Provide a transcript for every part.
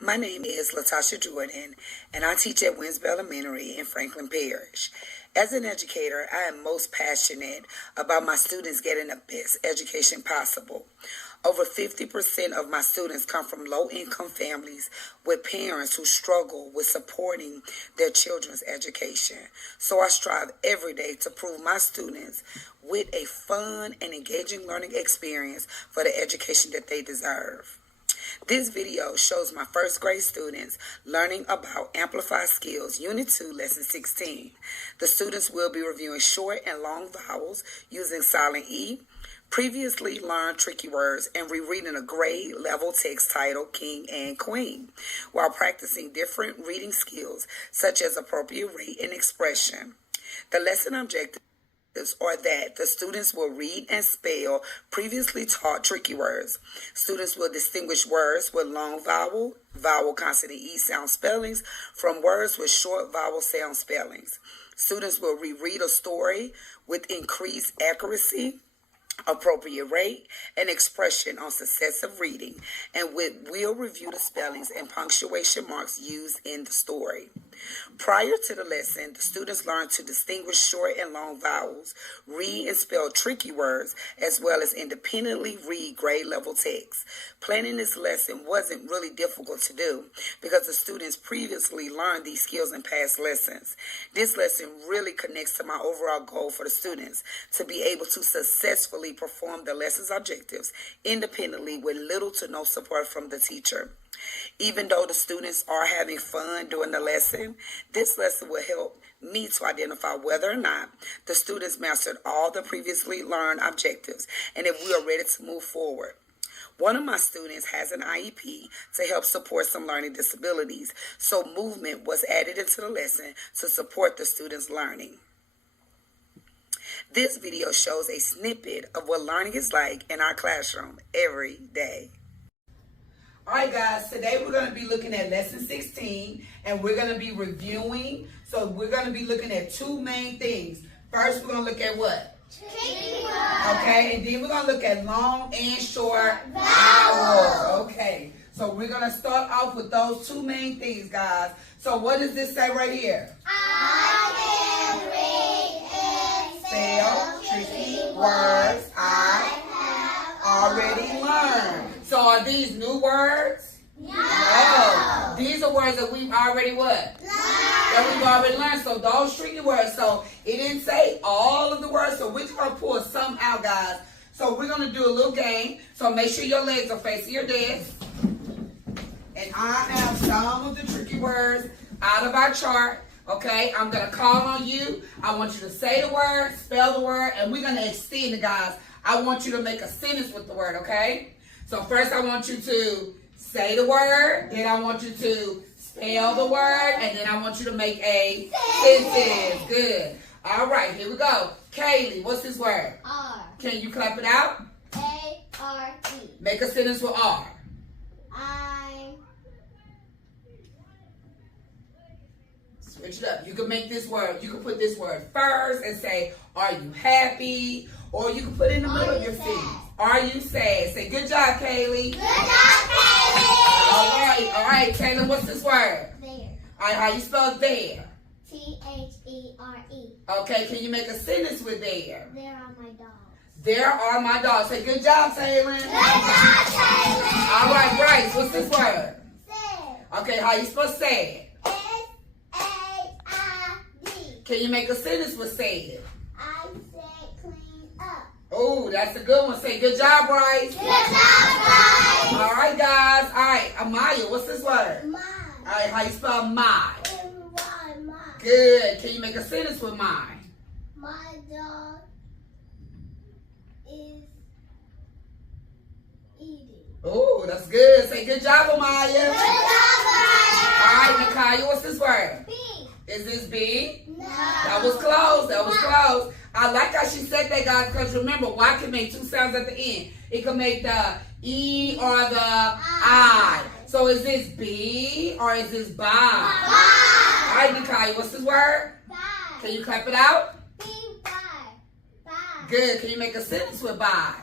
My name is Latasha Jordan, and I teach at Winsboro Elementary in Franklin Parish. As an educator, I am most passionate about my students getting the best education possible. Over 50% of my students come from low-income families with parents who struggle with supporting their children's education. So I strive every day to prove my students with a fun and engaging learning experience for the education that they deserve. This video shows my first grade students learning about Amplified Skills, Unit 2, Lesson 16. The students will be reviewing short and long vowels using silent E, previously learned tricky words, and rereading a grade level text titled King and Queen, while practicing different reading skills such as appropriate rate and expression. The lesson objectives are that the students will read and spell previously taught tricky words. Students will distinguish words with long vowel consonant E sound spellings from words with short vowel sound spellings. Students will reread a story with increased accuracy, appropriate rate, and expression on successive reading, and will review the spellings and punctuation marks used in the story. Prior to the lesson, the students learn to distinguish short and long vowels, read and spell tricky words, as well as independently read grade level text. Planning this lesson wasn't really difficult to do because the students previously learned these skills in past lessons. This lesson really connects to my overall goal for the students to be able to successfully perform the lesson's objectives independently with little to no support from the teacher. Even though the students are having fun during the lesson, this lesson will help me to identify whether or not the students mastered all the previously learned objectives and if we are ready to move forward. One of my students has an IEP to help support some learning disabilities, so movement was added into the lesson to support the students' learning. This video shows a snippet of what learning is like in our classroom every day. All right, guys, today we're going to be looking at Lesson 16, and we're going to be reviewing. So we're going to be looking at two main things. First, we're going to look at what? Tricky words. Okay, and then we're going to look at long and short vowels. Okay, so we're going to start off with those two main things, guys. So what does this say right here? I can read and Spell tricky words I have already learned. So are these new words? No. These are words that we've already what? That we've already learned. So those tricky words. So it didn't say all of the words. So we're just going to pull some out, guys. So we're going to do a little game. So make sure your legs are facing your desk. And I have some of the tricky words out of our chart. Okay, I'm going to call on you. I want you to say the word, spell the word, and we're going to extend it, guys. I want you to make a sentence with the word, okay? So first I want you to say the word, then I want you to spell the word, and then I want you to make a sentence. Good. All right, here we go. Kaylee, what's this word? R. Can you clap it out? A-R-E. Make a sentence with R. Switch it up. You can make this word, you can put this word first and say, are you happy? Or you can put it in the middle of your sentence. Are you sad? Say, good job, Kaylee. Good job, Kaylee. All right, Kayla, what's this word? There. All right, how you spell there? T-H-E-R-E. Okay, can you make a sentence with there? There are my dogs. There are my dogs. Say, good job, Taylor. Good job, Kaylee. All right, Bryce, what's this word? Sad. Okay, how you spell sad? S-A-I-D. Can you make a sentence with sad? I said clean up. Oh, that's a good one. Say, good job, Bryce. Good job, guys. All right, guys. All right, Amaya, what's this word? Mine. All right, how you spell my? M-Y, mine. Good. Can you make a sentence with mine? My dog is eating. Oh, that's good. Say, good job, Amaya. Good job, All right, Nakaya, what's this word? B. Is this B? No. That was close. That was close. I like how she said that, guys, because remember, Y can make two sounds at the end. It can make the E or the I. So is this B or is this bye? All right, Nakai, what's this word? Bye. Can you clap it out? B. Bye. Bye. Good. Can you make a sentence with bye?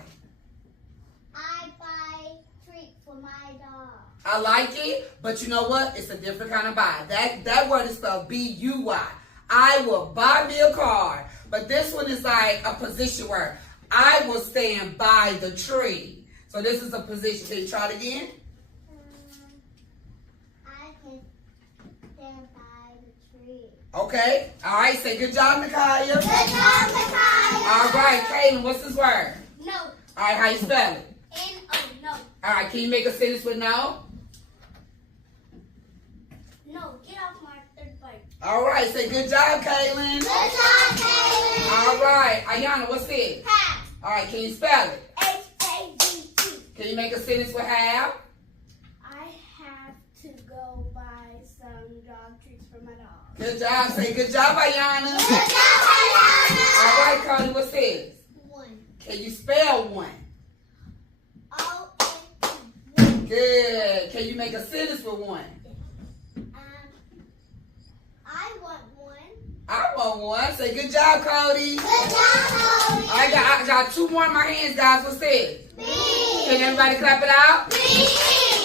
I buy treat for my dog. I like it, but you know what? It's a different kind of buy. That word is spelled B-U-Y. I will buy me a car. But this one is like a position word. I will stand by the tree. So this is a position. Can you try it again? I can stand by the tree. Okay. All right. Say good job, Nakaya. Good job, Latasha. All right, Kaylin, what's this word? No. All right, how you spell it? N-O. No. All right, can you make a sentence with no? No. Get off my third bite. All right, say good job, Kaylin. Good job, Taylor. All right, Ayana, what's this? Have. All right, can you spell it? H-A-V-T. Can you make a sentence with have? I have to go buy some dog treats for my dog. Good job. Say good job, Ayana. Good job, Ayana. All right, Cody, what's this? One. Can you spell one? O-N-E. Good. Can you make a sentence with one? I want one. I want one. Say good job, Cody. Good job, Cody. I got two more in my hands, guys. What's this? B. Can everybody clap it out? B.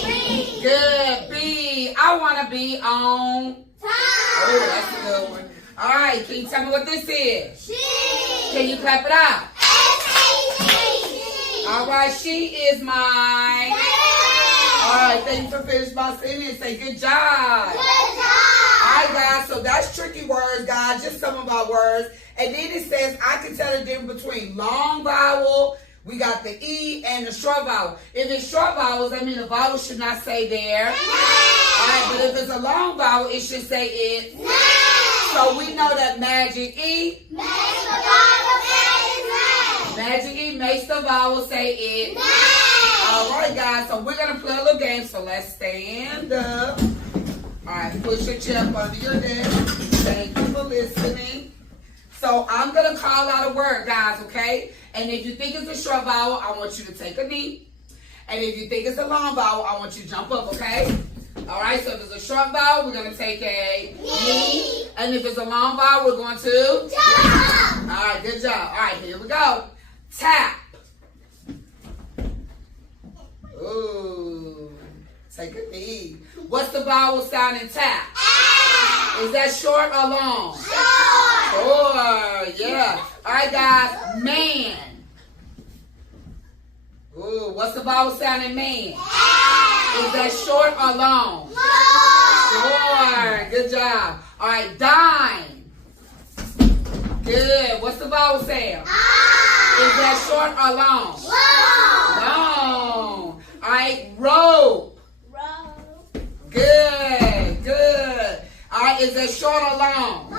B. Good. B. I want to be on. Time. Oh, that's a good one. All right. Can you tell me what this is? She. Can you clap it out? S-A-C. All right. She is mine. All right. Thank you for finishing my sentence. Say good job. Good job. Alright guys, so that's tricky words, guys, just some of our words. And then it says I can tell the difference between long vowel, we got the E, and the short vowel. If it's short vowels, that means the vowel should not say there. Alright, but if it's a long vowel, it should say it. So we know that magic E, magic E makes the vowel say it. Alright guys, so we're going to play a little game, so let's stand up. All right, push your chair up under your desk. Thank you for listening. So I'm going to call out a word, guys, okay? And if you think it's a short vowel, I want you to take a knee. And if you think it's a long vowel, I want you to jump up, okay? All right, so if it's a short vowel, we're going to take a knee. And if it's a long vowel, we're going to Jump. All right, good job. All right, here we go. Tap. Ooh, take a knee. What's the vowel sound in tap? Is that short or long? Short, yeah. All right, guys, man. Ooh, what's the vowel sound in man? Is that short or long? Short, good job. All right, dime. Good, what's the vowel sound? Is that short or long? Long. All right, rope. Good, good. All right, is that short or long?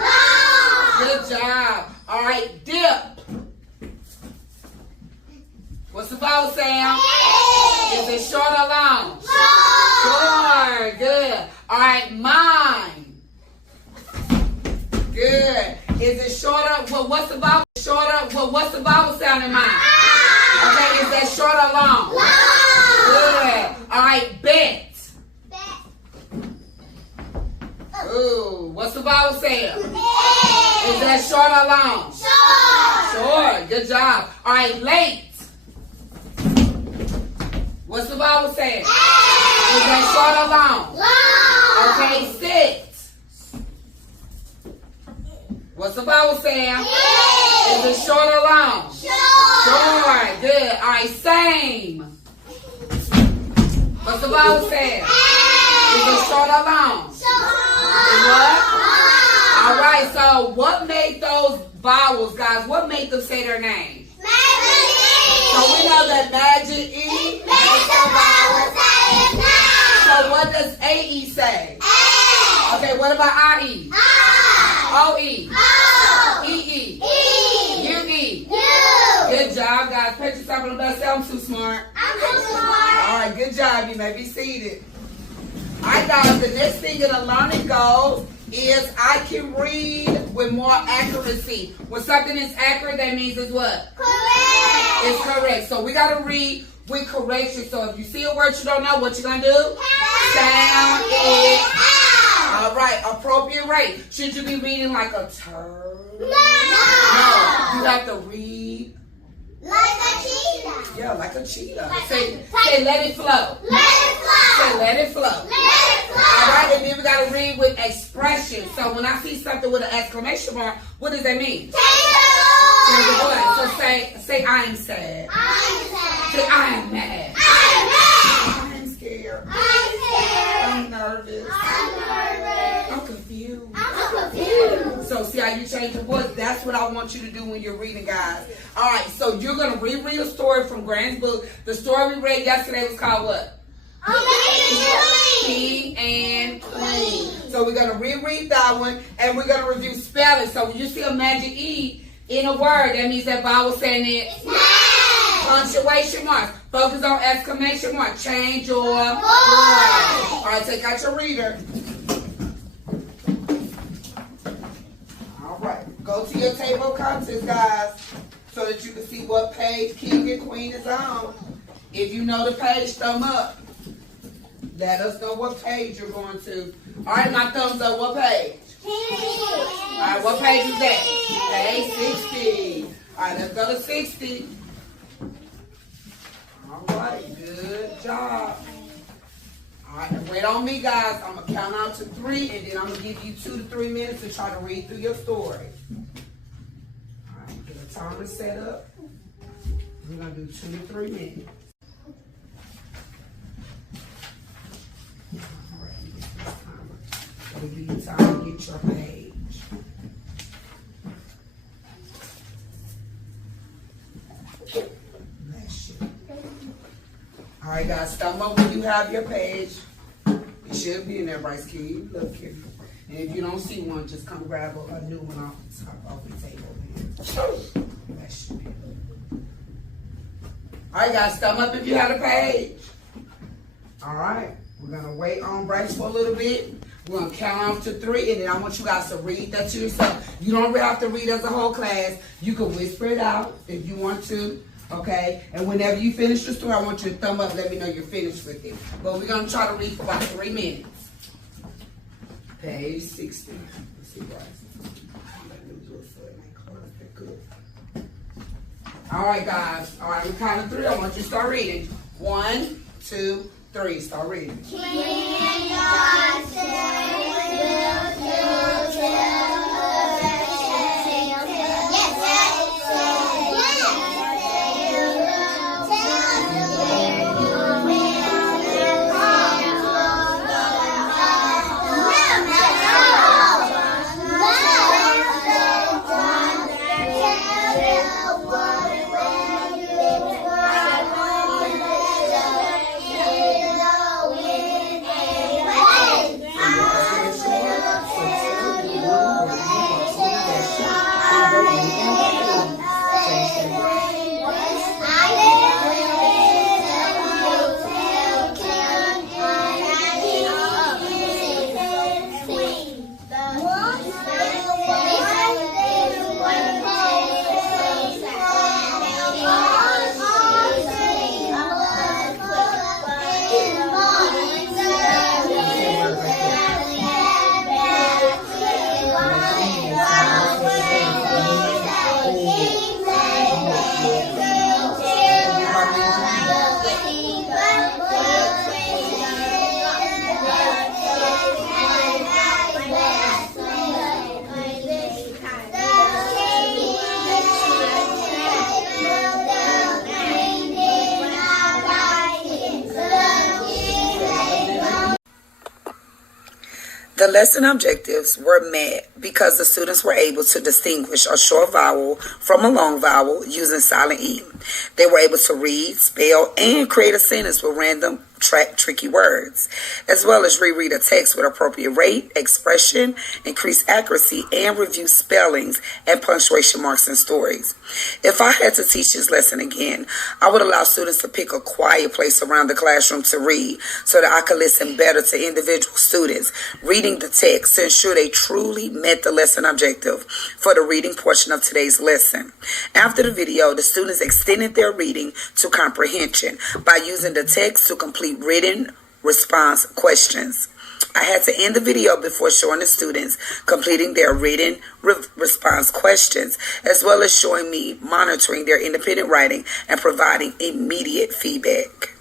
Good job. All right, dip. What's the vowel sound? Is it short or long? Short. Good. All right, mine. Good. Is it shorter? Well, what's the vowel? Shorter. Well, what's the vowel sound in mine? Okay, is that short or long? Good. All right, bet. Ooh, what's the vowel sound? Is that short or long? Short. Good job. All right, late. What's the vowel sound? Is that short or long? Okay, sit. What's the vowel sound? Is it short or long? Short. Good. All right, same. What's the vowel sound? Is it short or long? What? All right, so what made those vowels, guys, what made them say their name? So we know that magic E makes the vowel say its name. So what does AE say? Okay, what about IE? OE? EE? UE? Good job, guys. Pat yourself on the best. I'm too smart. All right, good job. You may be seated. All right, guys, the next thing in the learning goals is I can read with more accuracy. When something is accurate, that means it's what? Correct. It's correct. So we got to read with correction. So if you see a word you don't know, what you going to do? Sound it out. All right, appropriate rate. Should you be reading like a turd? No. You have to read. Like a cheetah. Yeah, like a cheetah. Like Say, let it flow. Let it flow. Say, let it flow. flow. All right, and then we got to read with expression. So when I see something with an exclamation mark, what does that mean? Change the what? So say I am sad. Say I am mad. I'm scared. I'm nervous. I'm confused. So see how you change your voice? That's what I want you to do when you're reading, guys. All right, so you're going to reread a story from Grant's book. The story we read yesterday was called what? King and Queen. So we're going to reread that one, and we're going to review spelling. So when you see a magic E in a word, that means that vowel saying it. Punctuation marks. Focus on exclamation mark. Change your voice. All right, take out your reader. All right, go to your table of contents, guys, so that you can see what page King and Queen is on. If you know the page, thumb up. Let us know what page you're going to. All right, my thumbs up. What page? All right, what page is that? Page 60. All right, let's go to 60. All right, good job. All right, wait on me, guys. I'm going to count out to 3, and then I'm going to give you 2 to 3 minutes to try to read through your story. All right, get a timer set up. We're going to do 2 to 3 minutes. All right, get this timer. Got to give you time to get your page. Bless you. All right, guys, thumb up when you have your page. It should be in there, Bryce. Can you look here? And if you don't see one, just come grab a new one off the top of the table. Bless you. All right, guys, thumb up if you have a page. All right, we're going to wait on Bryce for a little bit. We're going to count off to 3, and then I want you guys to read that to yourself. You don't really have to read as a whole class. You can whisper it out if you want to. Okay, and whenever you finish the story, I want you to thumb up, let me know you're finished with it. But we're going to try to read for about 3 minutes. Page 60. Let's see, guys. Let me do it so it ain't close that good. All right, guys. All right, we count to 3. I want you to start reading. 1, 2, 3. Start reading. King God said, will The lesson objectives were met because the students were able to distinguish a short vowel from a long vowel using silent E. They were able to read, spell, and create a sentence with random tricky words, as well as reread a text with appropriate rate, expression, increased accuracy, and review spellings and punctuation marks in stories. If I had to teach this lesson again, I would allow students to pick a quiet place around the classroom to read so that I could listen better to individual students reading the text to ensure they truly met the lesson objective for the reading portion of today's lesson. After the video, the students extended their reading to comprehension by using the text to complete written response questions. I had to end the video before showing the students completing their written response questions, as well as showing me monitoring their independent writing and providing immediate feedback.